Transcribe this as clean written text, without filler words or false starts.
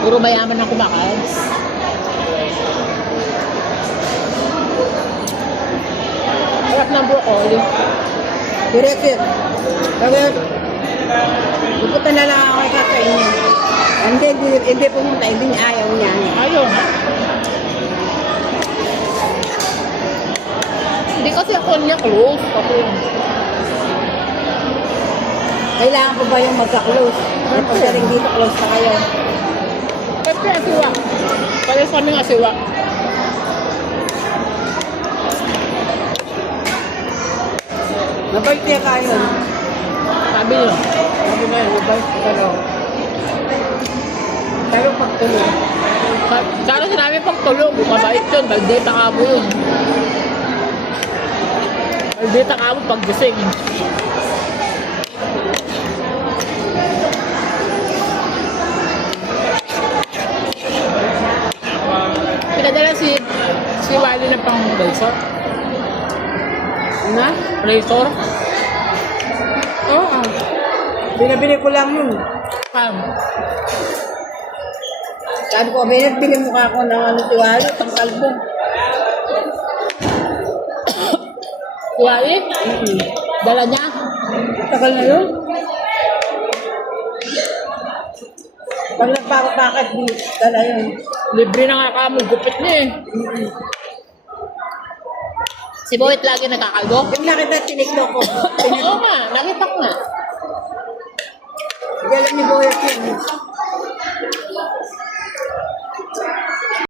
Puro mayaman na kumakain. Harap ng broccoli. Direct it. Bakit? Pupunta na lang ako kay kakainin. Hindi pumunta, hindi niya ayaw niya. Ayaw nga. Hindi kasi ako niya close. Ako yun. Kailangan ko ba yung magka-close? Pagdating dito, close na kayo. Kasi asiwa. Pares kami ng asiwa. Nabait niya kayo. Sabi niyo. Sabi na yun, nabait ko talaga. Pero pagtulog. Sana sinabi pagtulog. Mabait yun. Maldita ka mo yun. Maldita ka mo pag gising. Pinadala si Wally ng pang razor. Na? Razor? Oo. Binabili ko lang yun. Sabi ko, bili mo ka ako ng ano tiwali, pang kalbo. Si Wally? Dala niya? Tagal na yun. Pag nagpapakit, dala yun. Libre na nga ka mo. Gupit niya eh. Si Boyet lagi nakakalbo? Yung nakita tiniklo ko. Oo nga, nakita ko nga. Galang ni Boyet yun.